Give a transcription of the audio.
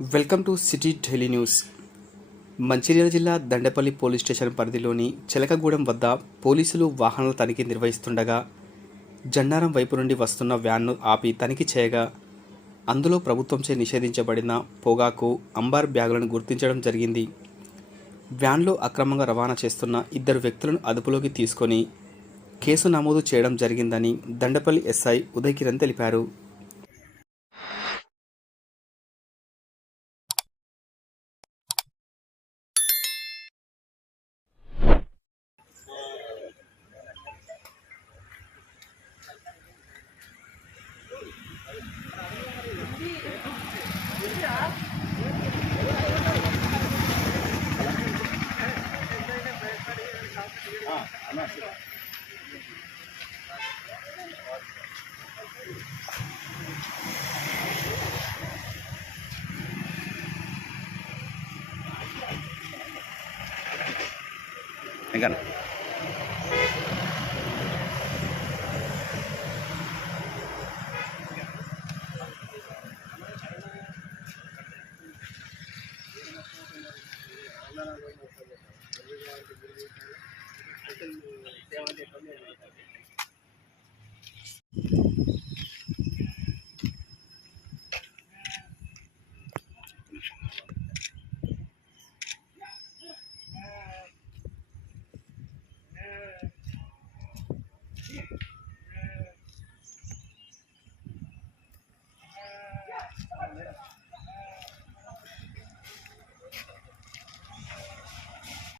Welcome to city daily news. Mancherial జిల్లా Dandepalli police station పరిధిలోని చిలకగూడెం వద్ద పోలీసులు వాహనాల తనిఖీ నిర్వహిస్తుండగా జండారం వైపు నుండి వస్తున్న వ్యాన్ను ఆపి తనిఖీ చేయగా అందులో ప్రభుత్వంచే నిషేధించబడిన పొగాకు అంబార్ బ్యాగులను గుర్తించడం జరిగింది. వ్యాన్లో అక్రమంగా రవాణా చేస్తున్న ఇద్దరు వ్యక్తులను అదుపులోకి తీసుకొని కేసు నమోదు చేయడం జరిగిందని దండపల్లి ఎస్ఐ ఉదయ్ కిరణ్ తెలిపారు. Hang on. అయితే సేవ చెప్పండి